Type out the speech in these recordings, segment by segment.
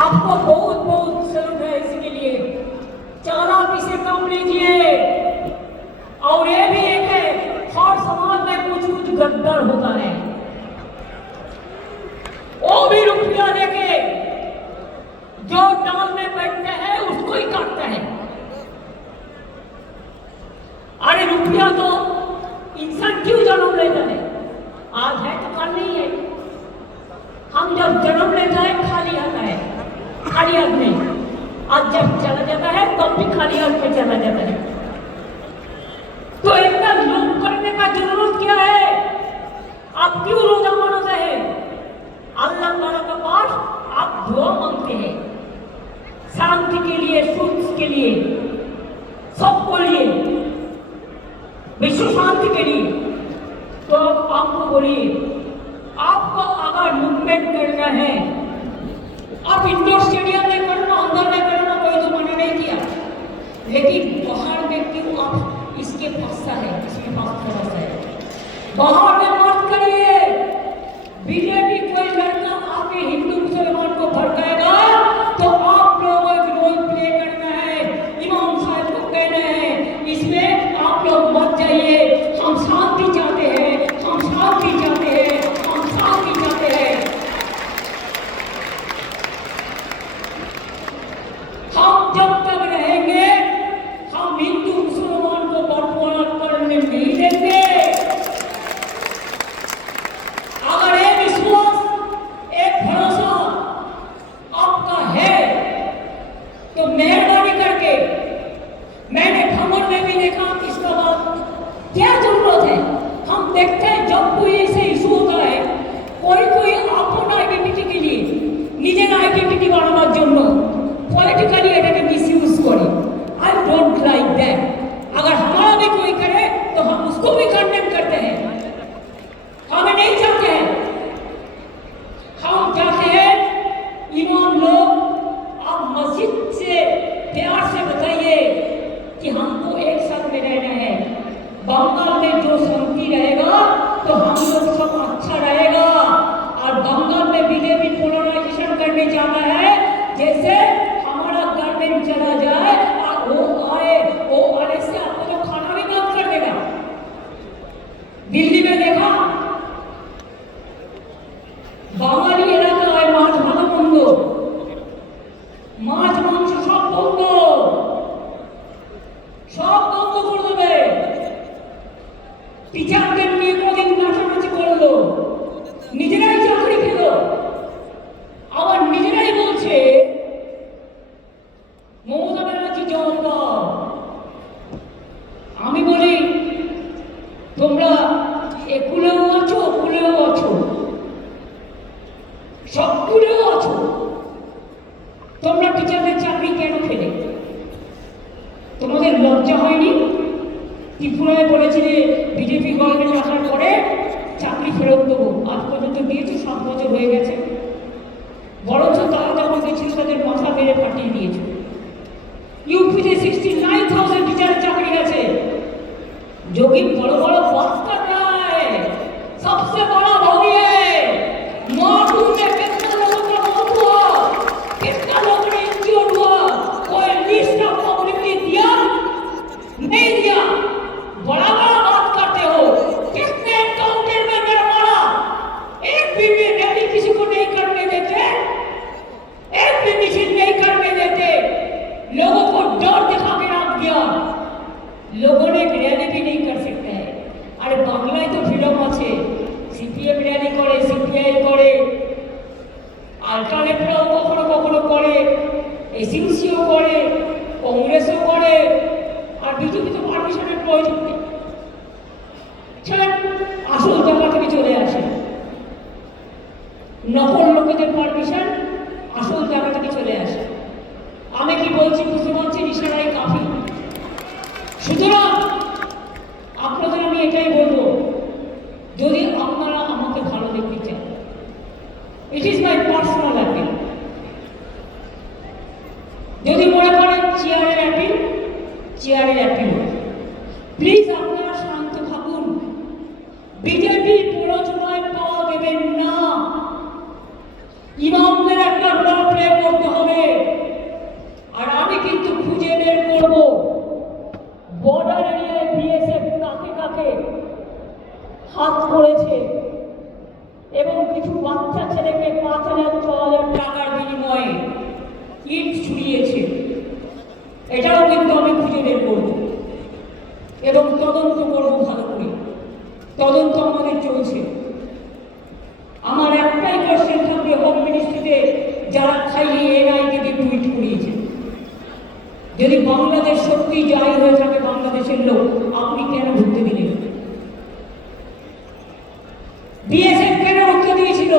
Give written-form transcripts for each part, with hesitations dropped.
आपको बहुत बहुत सल्यूट है इसके लिए। 4 आप इसे कम लीजिए। और ये भी एक है, हर समाज में कुछ कुछ गद्दार होता है, वो भी रुपया लेके जो डाल में बैठते हैं उसको ही काटता है। अरे रुपया तो इंसान क्यों जन्म लेता है? आज है तो कल नहीं है। हम जब जन्म लेता है खाली आता है, खाली हाथ में। आज जब चला जाता है तब भी खाली हाथ में चला जाता है। तो इतना लोभ करने का जरूरत क्या है? आप क्यों रोजा मानो रहे? अल्लाह ताला का पास आप दुआ मांगते हैं शांति के लिए, सुख के लिए, सबको लिए, विश्व शांति के लिए। तो अब आपको बोलिए, आपको अगर मूवमेंट करना है, आप इंडोर स्टेडियम में करना, अंदर में करना, कोई तो मना नहीं किया, लेकिन बाहर में क्यों आप इसके फंसा है, इसमें फंसा है। बाहर में मत करिए। बीजेपी कोई लड़का आके हिंदू मुसलमान को भड़काएगा तो आप लोगों को रोल प्ले करना है, इमाम साहब को कहना है, इसमें आप लोग मत जाइए। हम शांति चाहते हैं, हम शांति चाहते हैं, हम शांति चाहते हैं। हम जब तक रहेंगे हम हिंदू मुसलमान को बंटवारा करने नहीं देंगे। अगर एक विश्वास, एक भरोसा आपका है तो मेहरबानी करके, मैंने खबर में भी देखा, इसका बाद क्या जरूरत है? हम देखते हैं जब कोई ऐसे इशू होता है, कोई अपन आइडेंटिटी के लिए, নিজের আইডেন্টিটি বানানোর জন্য পলিটিক্যালি এটাকে মিসইউজ করে। I don't like that. अगर हमारा भी कोई करे तो हम उसको भी कंडेम करते हैं। हमें नहीं चाहते हैं। हम चाहते हैं इमाम लोग, आप मस्जिद से प्यार से बताइए कि हमको एक साथ में रहना है। बंगाल में जो शांति रहेगा तो हम लोग सब अच्छा रहेगा। और बंगाल में बीजेपी पोलराइजेशन करने जाना है, जैसे हमारा गवर्नमेंट चला जाए और वो आए, वो आने से आपको तो खाना भी बंद कर देगा। दिल्ली में देखा, বাঙালি এলাকায় মাছ ভালো বন্ধ, মাছ মাংস সব বন্ধ, সব বন্ধ করে দেবে। টিচারদের নিয়ে কদিন নাচানাচি করলো, নিজেরাই চাকরি পেল, আবার নিজেরাই বলছে মমতা ব্যানার্জি জবাব দাও। আমি বলি তোমরা একুলেও আছো, কুলেও আছো, সব কুলেও আছো। তোমরা টিচারদের চাকরি কেন ফেলে? তোমাদের লজ্জা হয়নি? ত্রিপুরায় বলেছিলে বিজেপি গভর্নমেন্ট আসার পরে চাকরি ফেরত দেবো, আজ পর্যন্ত দিয়েছে, 7 বছর হয়ে গেছে। বরঞ্চ তারা যখন গেছিল তাদের মাথা মেরে ফাটিয়ে দিয়েছে। यूपी से 69,000 टीचर चाकरी गए। जोगी बड़ा बड़ा बात कर रहा है, सबसे बड़ा भोगी है। मार्टू में कितना लोगों का मौत हुआ, कितना लोगों ने इंज्योर्ड हुआ, कोई लिस्ट ऑफ पब्लिकली दिया नहीं दिया? बड़ा बड़ा बात करते हो। कितने काउंटर में मेरा मारा, एक भी रैली किसी को नहीं करने देते, एक भी मिছিল नहीं करने देते, लोगों को डर दिखा के रख दिया। लोगों ने रैली भी नहीं कर सकते हैं। अरे बांग्लाয় तो फ्रीडम আছে, সিপিএম র‍্যালি করে, সিপিআই করে, আলটারনেটরাও কখনো কখনো করে, এসইউসিও করে, কংগ্রেসও করে, আর বিজেপি তো পারমিশনের প্রয়োজন নেই। চলেন আসল জায়গা থেকে চলে আসে, নকল লোকেদের পারমিশন আসল জায়গা থেকে চলে আসে। আমি কি বলছি বুঝতে পারছেন? ইশারাই কাফি। সুতরাং আপনাদের আমি এটাই বলবো, যদি আপনারা আমাকে ভালো দেখতে চান, it is my personal appeal. যদি মনে করেন চেয়ারের অ্যাপিল, চেয়ারের অ্যাপিল, প্লিজ আপনারা শান্ত থাকুন। বিজেপি প্ররোচনায় পাওয়া দেবেন না। ইমামদের একটা রোল প্লে করতে হবে। এটাও কিন্তু আমি খুঁজে বের করব এবং তদন্ত করবো ভালো করে। তদন্ত আমাদের চলছে। আমার একটাই কোশ্চেন থাকবে, হোম মিনিস্ট্রিতে যারা খাইয়ে এনআইকে দিয়ে টুইট করিয়েছে, যদি বাংলাদেশ সত্যি যাই হয়ে থাকে বাংলাদেশের লোক, আপনি কেন ঢুকতে দিলেন? বিএসএফ কেন রুখতে দিয়েছিল?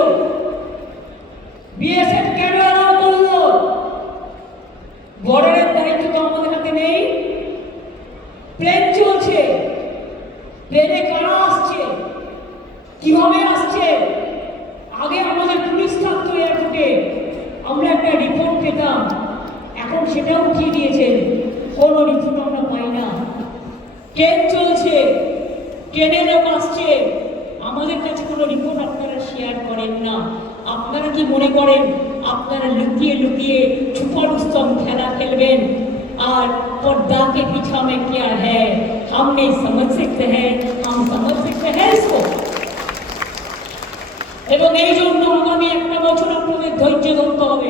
বিএসএফ কেন এলাও করলো? বর্ডারের দায়িত্ব তো আমাদের হাতে নেই। প্লেন চলছে, প্লেনে কারা আসছে, কিভাবে আসছে? আগে আমাদের পুলিশ থাকতো এয়ারপোর্টে, আমরা একটা রিপোর্ট পেতাম। এখন সেটাও উঠিয়ে দিয়েছেন, কোনো রিপোর্ট আমরা পাই না। ট্রেন চলছে, ট্রেনে লোক আসছে, আমাদের কাছে কোনো রিপোর্ট আপনারা শেয়ার করেন না। আপনারা কি মনে করেন আপনারা লুকিয়ে লুকিয়ে छुपा रुस्तम খেলা খেলবেন? আর पर्दा के पीछे में क्या है हम नहीं समझ सकते हैं, हम समझ सकते हैं इसको। এবং এই জন্য আগামী একটা বছর আপনাদের ধৈর্য ধরতে হবে,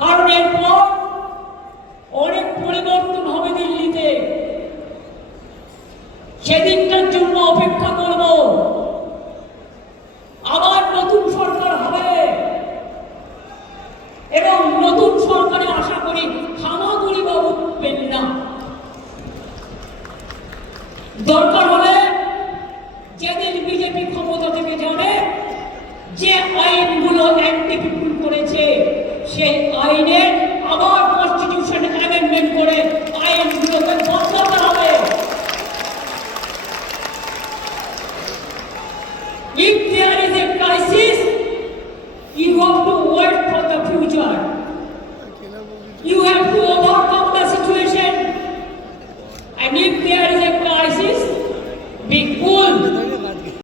কারণ এরপর অনেক পরিবর্তন হবে দিল্লিতে। সেদিনটার জন্য অপেক্ষা করব। আবার নতুন সরকার হবে এবং নতুন সরকারে আশা করি হামাগুড়ি বাবু উঠবেন না। দরকার হলে যেদিন বিজেপি ক্ষমতা থেকে যাবে, যে আইনগুলো অ্যান্টি পিপুল করেছে সেই আইনে আবার কনস্টিটিউশন অ্যামেন্ডমেন্ট করে আইনগুলোকে বদলাতে হবে। If there is a crisis, you have to wait for the future. You have to